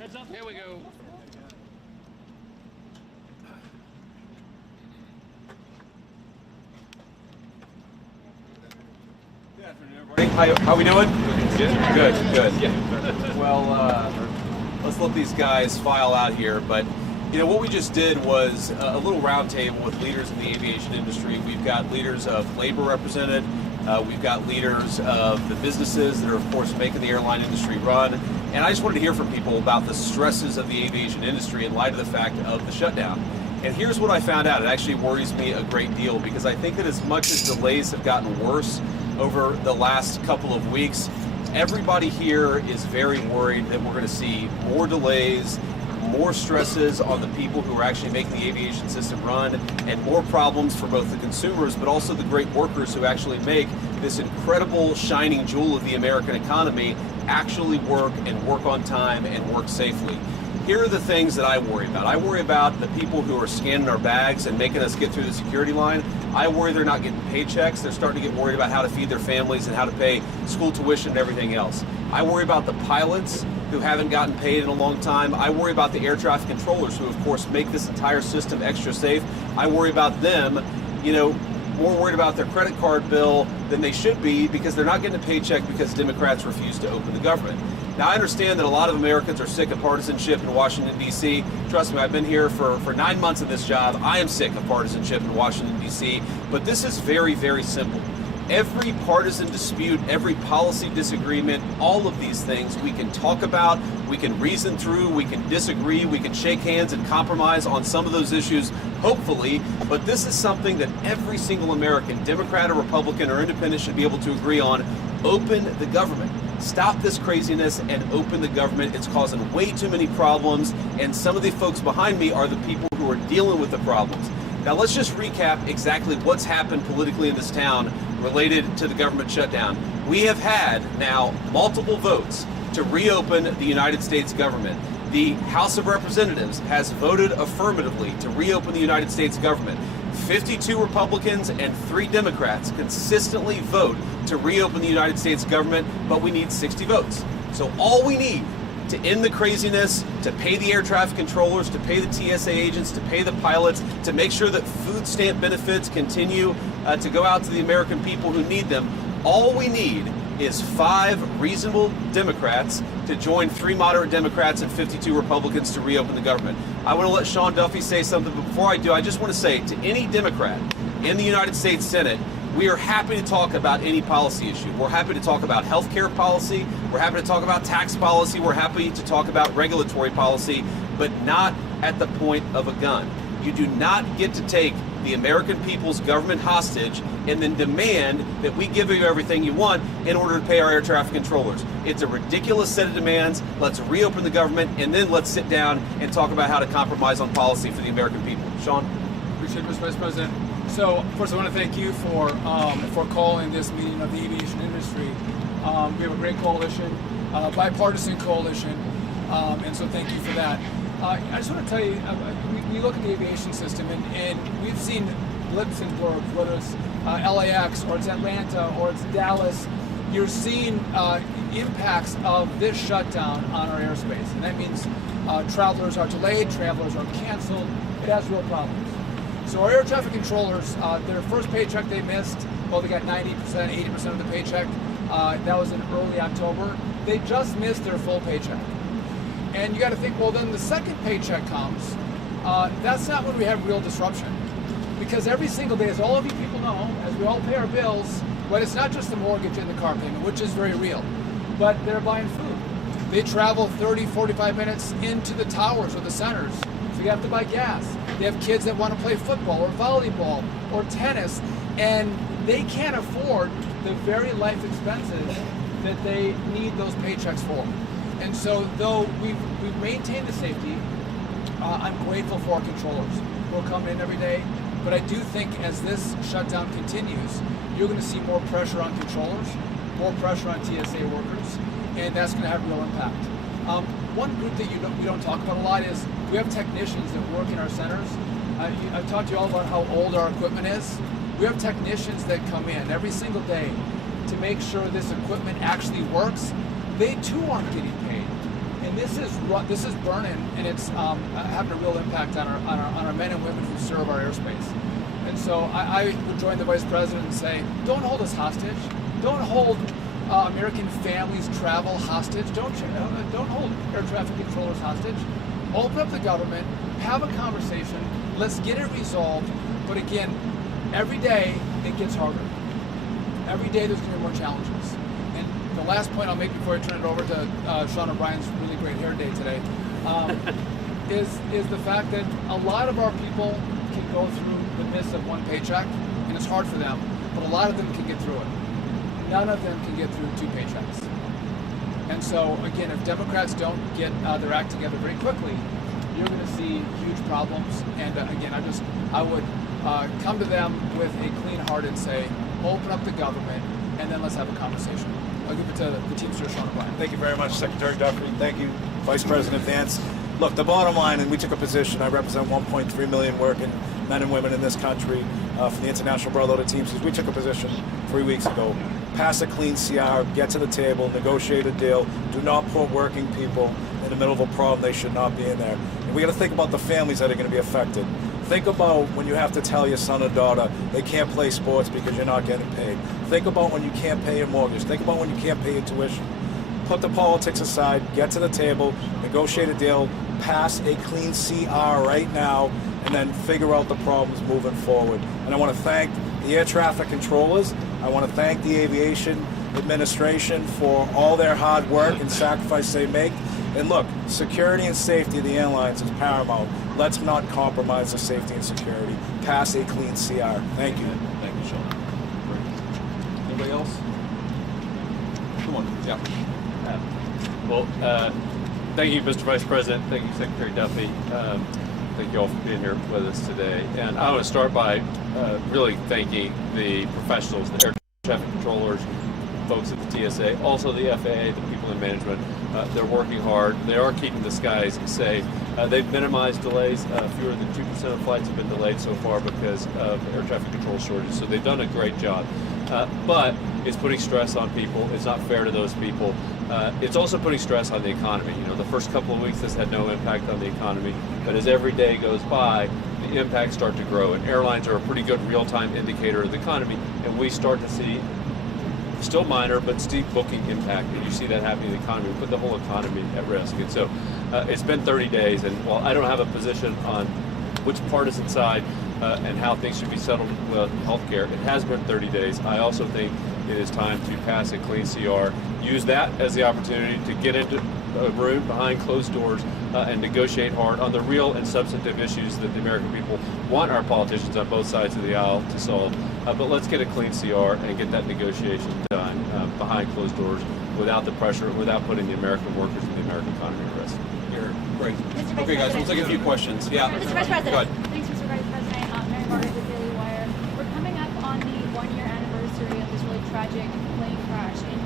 Heads up. Here we go. Good afternoon, everybody. How we doing? Good. Well, let's let these guys file out here. But you know what we just did was a little roundtable with leaders in the aviation industry. We've got leaders of labor represented. We've got leaders of the businesses that are, of course, making the airline industry run. And I just wanted to hear from people about the stresses of the aviation industry in light of the fact of the shutdown. And here's what I found out. It actually worries me a great deal because I think that as much as delays have gotten worse over the last couple of weeks, everybody here is very worried that we're going to see more delays, more stresses on the people who are actually making the aviation system run, and more problems for both the consumers but also the great workers who actually make this incredible shining jewel of the American economy actually work and work on time and work safely. Here are the things that I worry about. I worry about the people who are scanning our bags and making us get through the security line. I worry they're not getting paychecks. They're starting to get worried about how to feed their families and how to pay school tuition and everything else. I worry about the pilots who haven't gotten paid in a long time. I worry about the air traffic controllers who, of course, make this entire system extra safe. I worry about them, more worried about their credit card bill than they should be because they're not getting a paycheck because Democrats refuse to open the government. Now, I understand that a lot of Americans are sick of partisanship in Washington, D.C. Trust me, I've been here for 9 months in this job. I am sick of partisanship in Washington, D.C. But this is very, very simple. Every partisan dispute, every policy disagreement, all of these things we can talk about, we can reason through, we can disagree, we can shake hands and compromise on some of those issues, hopefully, but this is something that every single American, Democrat or Republican or Independent, should be able to agree on. Open the government. Stop this craziness and open the government. It's causing way too many problems, and some of the folks behind me are the people who are dealing with the problems. Now let's just recap exactly what's happened politically in this town related to the government shutdown. We have had now multiple votes to reopen the United States government. The House of Representatives has voted affirmatively to reopen the United States government. 52 Republicans and 3 Democrats consistently vote to reopen the United States government, but we need 60 votes. So all we need to end the craziness, to pay the air traffic controllers, to pay the TSA agents, to pay the pilots, to make sure that food stamp benefits continue to go out to the American people who need them. All we need is 5 reasonable Democrats to join 3 moderate Democrats and 52 Republicans to reopen the government. I want to let Sean Duffy say something, but before I do, I just want to say to any Democrat in the United States Senate, we are happy to talk about any policy issue. We're happy to talk about health care policy. We're happy to talk about tax policy. We're happy to talk about regulatory policy, but not at the point of a gun. You do not get to take the American people's government hostage and then demand that we give you everything you want in order to pay our air traffic controllers. It's a ridiculous set of demands. Let's reopen the government, and then let's sit down and talk about how to compromise on policy for the American people. Sean? Appreciate it, Mr. Vice President. So, first, I want to thank you for calling this meeting of the aviation industry. We have a great coalition, bipartisan coalition, and so thank you for that. I just want to tell you, we look at the aviation system, and we've seen blips and blurbs, whether it's LAX, or it's Atlanta, or it's Dallas. You're seeing impacts of this shutdown on our airspace, and that means travelers are delayed, travelers are canceled. It has real problems. So our air traffic controllers, their first paycheck they missed, well, they got 90%, 80% of the paycheck. That was in early October. They just missed their full paycheck. And you got to think, well, then the second paycheck comes. That's not when we have real disruption. Because every single day, as all of you people know, as we all pay our bills, but it's not just the mortgage and the car payment, which is very real, but they're buying food. They travel 30, 45 minutes into the towers or the centers. So you have to buy gas. They have kids that want to play football or volleyball or tennis, and they can't afford the very life expenses that they need those paychecks for. And so though we've maintained the safety, I'm grateful for our controllers who will come in every day, but I do think as this shutdown continues, you're going to see more pressure on controllers, more pressure on TSA workers, and that's going to have real impact. One group that we don't talk about a lot is we have technicians that work in our centers. I've talked to you all about how old our equipment is. We have technicians that come in every single day to make sure this equipment actually works. They too aren't getting paid. And this is burning, and it's having a real impact on our men and women who serve our airspace. And so I would join the Vice President and say, don't hold us hostage. Don't hold American families' travel hostage. Don't hold air traffic controllers hostage. Open up the government, have a conversation, let's get it resolved. But again, every day it gets harder. Every day there's going to be more challenges. And the last point I'll make before I turn it over to Sean O'Brien's really great hair day today is the fact that a lot of our people can go through the midst of one paycheck, and it's hard for them, but a lot of them can get through it. None of them can get through 2 paychecks. And so, again, if Democrats don't get their act together very quickly, you're going to see huge problems. And again, I would come to them with a clean heart and say, open up the government, and then let's have a conversation. I'll give it to the Teamster, Sean O'Brien. Thank you very much, Secretary Duffy. Thank you, Vice President Vance. Look, the bottom line, and we took a position, I represent 1.3 million working men and women in this country from the International Brotherhood of Teamsters. We took a position 3 weeks ago. Pass a clean CR, get to the table, negotiate a deal. Do not put working people in the middle of a problem they should not be in there. And we got to think about the families that are going to be affected. Think about when you have to tell your son or daughter they can't play sports because you're not getting paid. Think about when you can't pay your mortgage. Think about when you can't pay your tuition. Put the politics aside, get to the table, negotiate a deal, pass a clean CR right now, and then figure out the problems moving forward. And I want to thank the air traffic controllers. I want to thank the Aviation Administration for all their hard work and sacrifice they make. And look, security and safety of the airlines is paramount. Let's not compromise the safety and security. Pass a clean CR. Thank you. Thank you, Sean. Anybody else? Come on, yeah. Well, thank you, Mr. Vice President. Thank you, Secretary Duffy. Thank you all for being here with us today. And I want to start by really thanking the professionals, the air traffic controllers, folks at the TSA, also the FAA, the people in management. They're working hard. They are keeping the skies safe. They've minimized delays. Fewer than 2% of flights have been delayed so far because of air traffic control shortages. So they've done a great job. But it's putting stress on people. It's not fair to those people. It's also putting stress on the economy. You know, the first couple of weeks this had no impact on the economy, but as every day goes by, the impacts start to grow. And airlines are a pretty good real-time indicator of the economy, and we start to see, still minor, but steep booking impact. And you see that happening in the economy, put the whole economy at risk. And so it's been 30 days, and while I don't have a position on which partisan side and how things should be settled with healthcare, it has been 30 days. I also think it is time to pass a clean CR. Use that as the opportunity to get into a room behind closed doors and negotiate hard on the real and substantive issues that the American people want our politicians on both sides of the aisle to solve. But let's get a clean CR and get that negotiation done behind closed doors without the pressure, without putting the American workers and the American economy at risk. You're great. Okay, guys, we'll take a few questions. Yeah. Mr. Vice President. Go ahead. Thanks, Mr. Vice President. Mary Margaret with Daily Wire. We're coming up on the 1-year anniversary of this really tragic plane crash in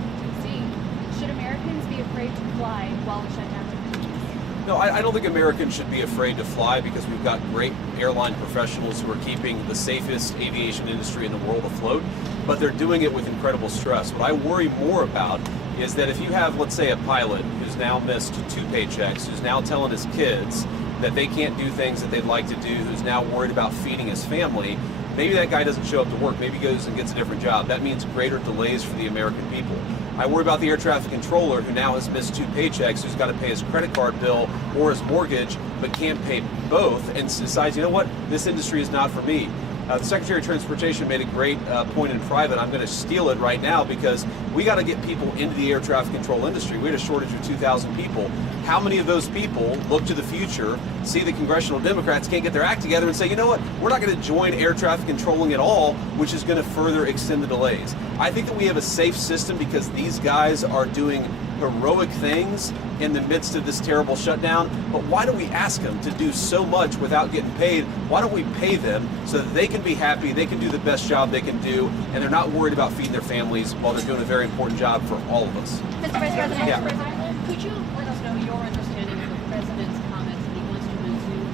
D.C. Should Americans be afraid to fly while the shutdown continues? No, I don't think Americans should be afraid to fly because we've got great airline professionals who are keeping the safest aviation industry in the world afloat, but they're doing it with incredible stress. What I worry more about is that if you have, let's say, a pilot who's now missed 2 paychecks, who's now telling his kids that they can't do things that they'd like to do, who's now worried about feeding his family, maybe that guy doesn't show up to work, maybe he goes and gets a different job. That means greater delays for the American people. I worry about the air traffic controller who now has missed 2 paychecks, who's got to pay his credit card bill or his mortgage, but can't pay both, and decides, you know what, this industry is not for me. The Secretary of Transportation made a great point in private. I'm going to steal it right now because we got to get people into the air traffic control industry. We had a shortage of 2,000 people. How many of those people look to the future, see the congressional Democrats can't get their act together and say, you know what, we're not going to join air traffic controlling at all, which is going to further extend the delays. I think that we have a safe system because these guys are doing heroic things in the midst of this terrible shutdown, but why do we ask them to do so much without getting paid? Why don't we pay them so that they can be happy, they can do the best job they can do, and they're not worried about feeding their families while they're doing a very important job for all of us? Mr. Vice President, Yeah. Could you let us know your understanding of the President's comments that he wants to resume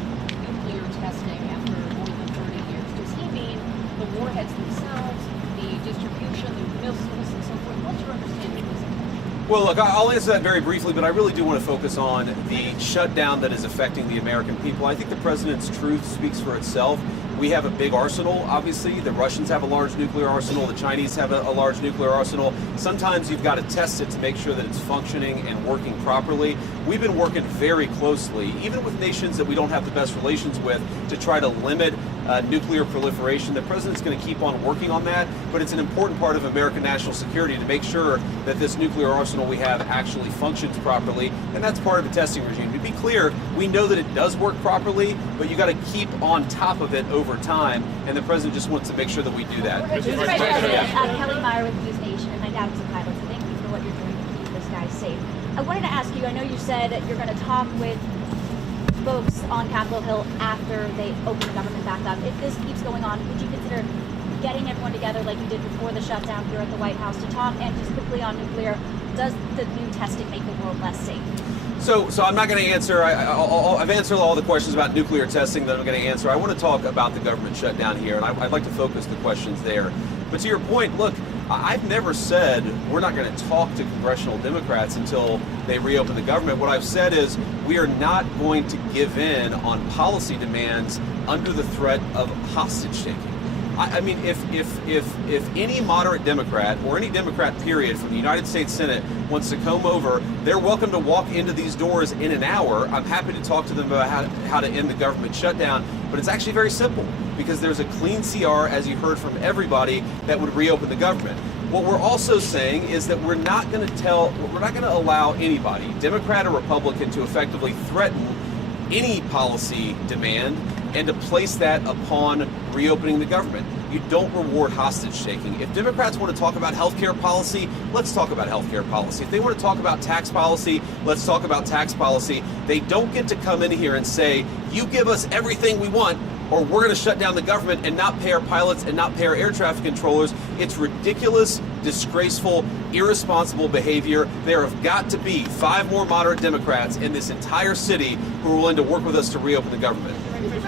nuclear testing after more than 30 years? Does he mean the warheads themselves, the distribution, the missiles, and so forth? What's your understanding of this? Well, look, I'll answer that very briefly, but I really do want to focus on the shutdown that is affecting the American people. I think the president's truth speaks for itself. We have a big arsenal, obviously. The Russians have a large nuclear arsenal. The Chinese have a large nuclear arsenal. Sometimes you've got to test it to make sure that it's functioning and working properly. We've been working very closely, even with nations that we don't have the best relations with, to try to limit nuclear proliferation. The president's going to keep on working on that, but it's an important part of American national security to make sure that this nuclear arsenal we have actually functions properly, and that's part of the testing regime. To be clear, we know that it does work properly, but you got to keep on top of it over time, and the president just wants to make sure that we do that. Mr. Vice President, Kelly Meyer with News Nation, and my dad was a pilot, so thank you for what you're doing to keep this guy safe. I wanted to ask you, I know you said that you're going to talk with folks on Capitol Hill after they open the government back up. If this keeps going on, would you consider getting everyone together like you did before the shutdown here at the White House to talk? And just quickly on nuclear, does the new testing make the world less safe? So I'm not going to answer. I've answered all the questions about nuclear testing that I'm going to answer. I want to talk about the government shutdown here, and I'd like to focus the questions there. But to your point, look, I've never said we're not going to talk to congressional Democrats until they reopen the government. What I've said is we are not going to give in on policy demands under the threat of hostage taking. I mean, if any moderate Democrat or any Democrat period from the United States Senate wants to come over, they're welcome to walk into these doors in an hour. I'm happy to talk to them about how to end the government shutdown, but it's actually very simple because there's a clean CR, as you heard from everybody, that would reopen the government. What we're also saying is that we're not going to allow anybody, Democrat or Republican, to effectively threaten any policy demand and to place that upon reopening the government. You don't reward hostage taking. If Democrats want to talk about healthcare policy, let's talk about healthcare policy. If they want to talk about tax policy, let's talk about tax policy. They don't get to come in here and say, you give us everything we want, or we're going to shut down the government and not pay our pilots and not pay our air traffic controllers. It's ridiculous, disgraceful, irresponsible behavior. There have got to be 5 more moderate Democrats in this entire city who are willing to work with us to reopen the government.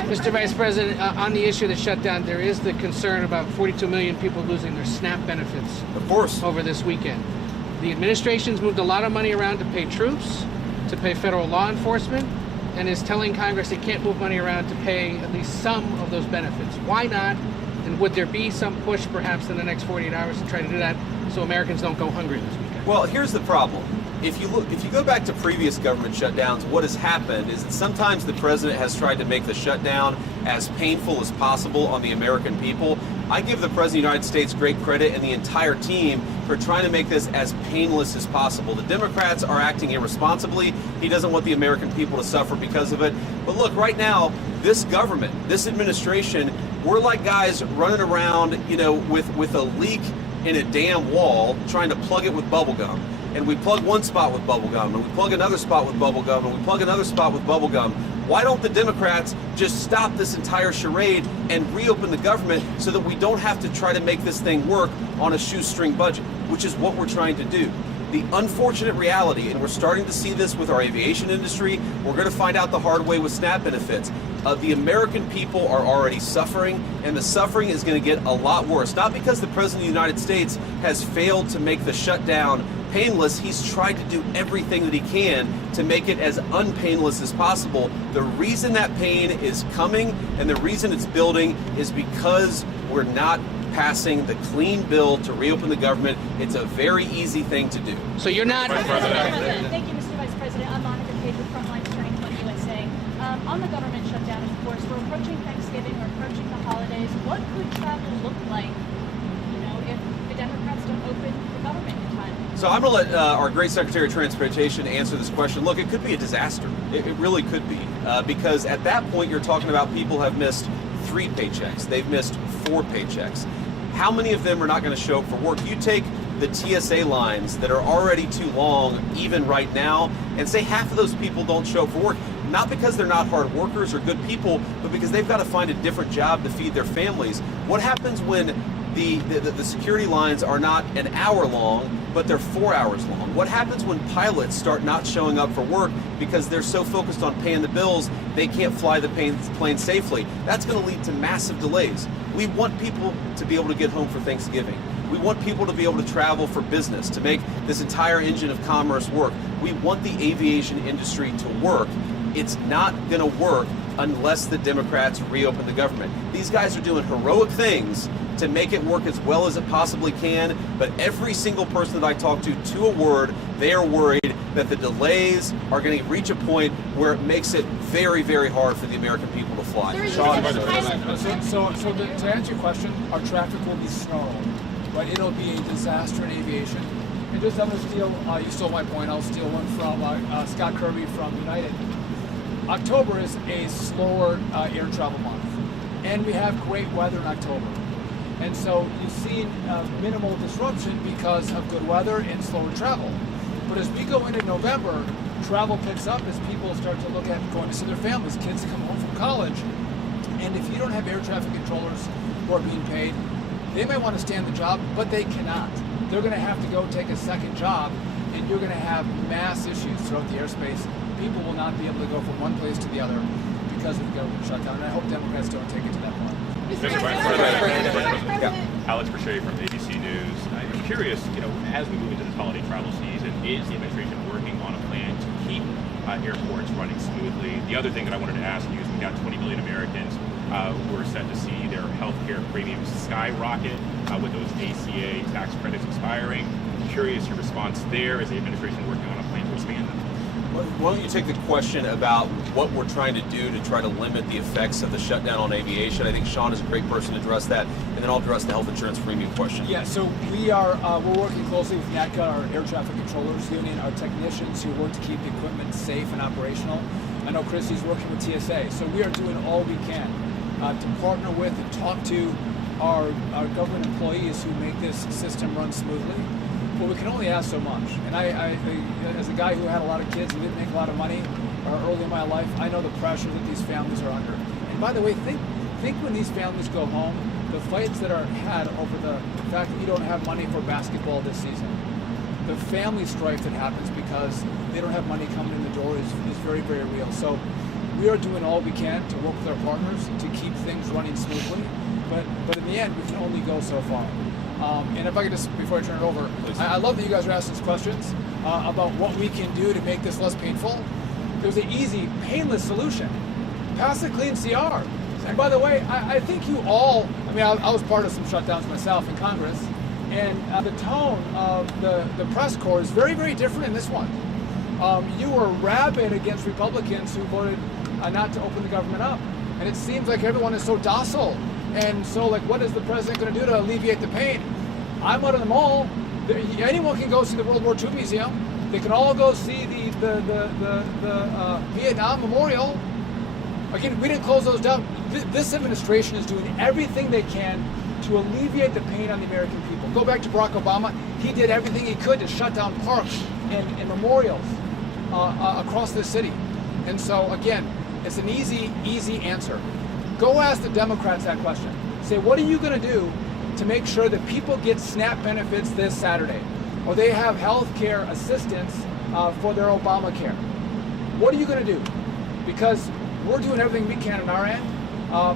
Mr. Vice President, on the issue of the shutdown, there is the concern about 42 million people losing their SNAP benefits. Of course. Over this weekend. The administration's moved a lot of money around to pay troops, to pay federal law enforcement, and is telling Congress it can't move money around to pay at least some of those benefits. Why not? And would there be some push perhaps in the next 48 hours to try to do that so Americans don't go hungry this weekend? Well, here's the problem. If you go back to previous government shutdowns, what has happened is that sometimes the president has tried to make the shutdown as painful as possible on the American people. I give the President of the United States great credit and the entire team for trying to make this as painless as possible. The Democrats are acting irresponsibly. He doesn't want the American people to suffer because of it. But look, right now, this government, this administration, we're like guys running around, with a leak in a damn wall, trying to plug it with bubble gum. And we plug one spot with bubble gum, and we plug another spot with bubble gum, and we plug another spot with bubble gum. Why don't the Democrats just stop this entire charade and reopen the government so that we don't have to try to make this thing work on a shoestring budget, which is what we're trying to do. The unfortunate reality, and we're starting to see this with our aviation industry, we're going to find out the hard way with SNAP benefits. The American people are already suffering, and the suffering is going to get a lot worse. Not because the President of the United States has failed to make the shutdown painless. He's tried to do everything that he can to make it as unpainless as possible. The reason that pain is coming and the reason it's building is because we're not passing the clean bill to reopen the government. It's a very easy thing to do. So you're not... Thank you, Mr. Vice President. I'm Monica Page with Frontline Strength on USA. On the government shutdown, of course, we're approaching Thanksgiving, we're approaching the holidays. What could travel look like, if the Democrats don't open the government in time? So I'm going to let our great Secretary of Transportation answer this question. Look, it could be a disaster. It really could be. Because at that point, you're talking about people have missed 3 paychecks. They've missed 4 paychecks. How many of them are not going to show up for work? You take the TSA lines that are already too long, even right now, and say half of those people don't show up for work. Not because they're not hard workers or good people, but because they've got to find a different job to feed their families. What happens when the security lines are not an hour long, but they're 4 hours long? What happens when pilots start not showing up for work because they're so focused on paying the bills, they can't fly the plane safely? That's going to lead to massive delays. We want people to be able to get home for Thanksgiving. We want people to be able to travel for business, to make this entire engine of commerce work. We want the aviation industry to work. It's not going to work unless the Democrats reopen the government. These guys are doing heroic things to make it work as well as it possibly can, but every single person that I talk to a word, they are worried that the delays are going to reach a point where it makes it very, very hard for the American people to fly. So to answer your question, our traffic will be snarled, but it'll be a disaster in aviation. And just I'm going to steal, you stole my point, I'll steal one from Scott Kirby from United. October is a slower air travel month, and we have great weather in October. And so you've seen minimal disruption because of good weather and slower travel. But as we go into November, travel picks up as people start to look at going to see their families, kids come home from college. And if you don't have air traffic controllers who are being paid, they might want to stay on the job, but they cannot. They're going to have to go take a second job, and you're going to have mass issues throughout the airspace. People will not be able to go from one place to the other because of the government shutdown. And I hope Democrats don't take it to that point. Mr. Vice President, Alex Brachet from ABC News. I'm curious, as we move into this holiday travel season, is the administration working on a plan to keep airports running smoothly? The other thing that I wanted to ask you is we've got 20 million Americans who are set to see their health care premiums skyrocket with those ACA tax credits expiring. Curious your response there. Is the administration working on a plan to expand them? Why don't you take the question about what we're trying to do to try to limit the effects of the shutdown on aviation? I think Sean is a great person to address that, and then I'll address the health insurance premium question. Yeah, so we're working closely with NATCA, our air traffic controllers union, our technicians who work to keep the equipment safe and operational. I know Christy's working with TSA, so we are doing all we can to partner with and talk to our government employees who make this system run smoothly. But we can only ask so much. And I, as a guy who had a lot of kids and didn't make a lot of money early in my life, I know the pressure that these families are under. And by the way, think when these families go home, the fights that are had over the fact that you don't have money for basketball this season, the family strife that happens because they don't have money coming in the door is very, very real. So we are doing all we can to work with our partners to keep things running smoothly. But in the end, we can only go so far. And if I could just, before I turn it over, I love that you guys are asking these questions about what we can do to make this less painful. There's an easy, painless solution. Pass a clean CR. And by the way, I think you all, I was part of some shutdowns myself in Congress, and the tone of the press corps is very, very different in this one. You were rabid against Republicans who voted not to open the government up. And it seems like everyone is so docile. And so, what is the president going to do to alleviate the pain? I'm out of the mall. Anyone can go see the World War II Museum. They can all go see the Vietnam Memorial. Again, we didn't close those down. This administration is doing everything they can to alleviate the pain on the American people. Go back to Barack Obama. He did everything he could to shut down parks and memorials across the city. And so, again, it's an easy answer. Go ask the Democrats that question. Say, what are you going to do to make sure that people get SNAP benefits this Saturday? Or they have health care assistance for their Obamacare? What are you going to do? Because we're doing everything we can on our end,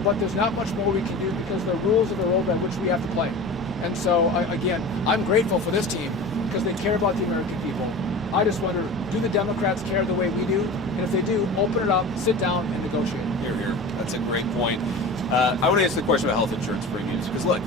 but there's not much more we can do because the rules of the road by which we have to play. And so, again, I'm grateful for this team because they care about the American people. I just wonder, do the Democrats care the way we do? And if they do, open it up, sit down, and negotiate. Here. That's a great point. I want to answer the question about health insurance premiums because, look,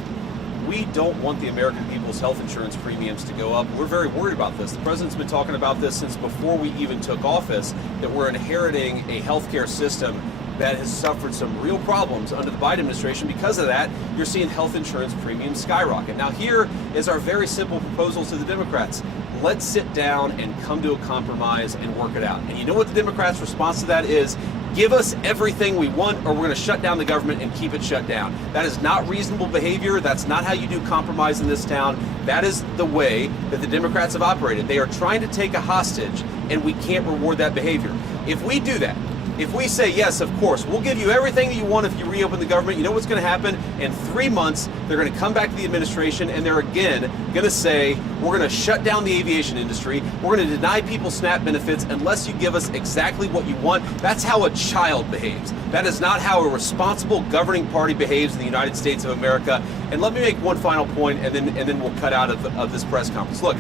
we don't want the American people's health insurance premiums to go up. We're very worried about this. The president's been talking about this since before we even took office, that we're inheriting a healthcare system that has suffered some real problems under the Biden administration. Because of that, you're seeing health insurance premiums skyrocket. Now, here is our very simple proposal to the Democrats. Let's sit down and come to a compromise and work it out. And you know what the Democrats' response to that is? Give us everything we want or we're going to shut down the government and keep it shut down. That is not reasonable behavior. That's not how you do compromise in this town. That is the way that the Democrats have operated. They are trying to take a hostage and we can't reward that behavior. If we do that, If we say yes, of course, we'll give you everything that you want if you reopen the government, you know what's going to happen? In 3 months, they're going to come back to the administration and they're again going to say, we're going to shut down the aviation industry. We're going to deny people SNAP benefits unless you give us exactly what you want. That's how a child behaves. That is not how a responsible governing party behaves in the United States of America. And let me make one final point, and then we'll cut out of this press conference. Look,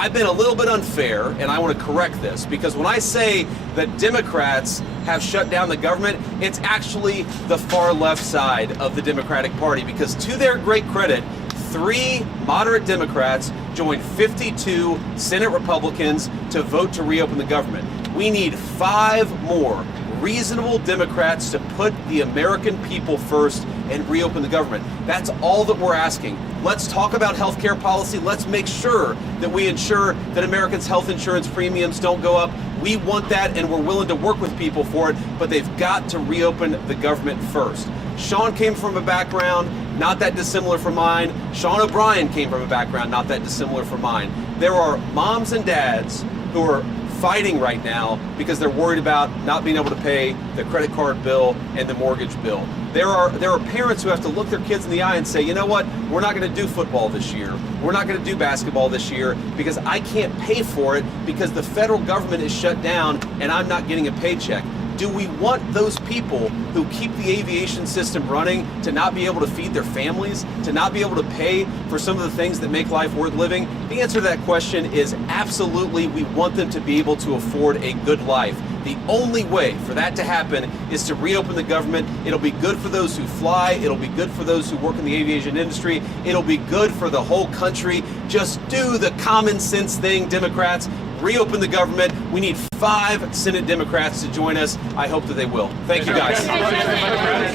I've been a little bit unfair, and I want to correct this, because when I say that Democrats have shut down the government, it's actually the far left side of the Democratic Party, because to their great credit, 3 moderate Democrats joined 52 Senate Republicans to vote to reopen the government. We need 5 more reasonable Democrats to put the American people first and reopen the government. That's all that we're asking. Let's talk about health care policy. Let's make sure that we ensure that Americans' health insurance premiums don't go up. We want that, and we're willing to work with people for it, but they've got to reopen the government first. Sean came from a background not that dissimilar from mine. Sean O'Brien came from a background not that dissimilar from mine. There are moms and dads who are fighting right now because they're worried about not being able to pay the credit card bill and the mortgage bill. There are parents who have to look their kids in the eye and say, you know what, we're not going to do football this year. We're not going to do basketball this year because I can't pay for it because the federal government is shut down and I'm not getting a paycheck. Do we want those people who keep the aviation system running to not be able to feed their families, to not be able to pay for some of the things that make life worth living? The answer to that question is absolutely, we want them to be able to afford a good life. The only way for that to happen is to reopen the government. It'll be good for those who fly. It'll be good for those who work in the aviation industry. It'll be good for the whole country. Just do the common sense thing, Democrats. Reopen the government. We need 5 Senate Democrats to join us. I hope that they will. Thank you, guys. I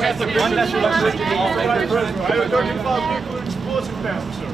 have 35 people explosive down, sir.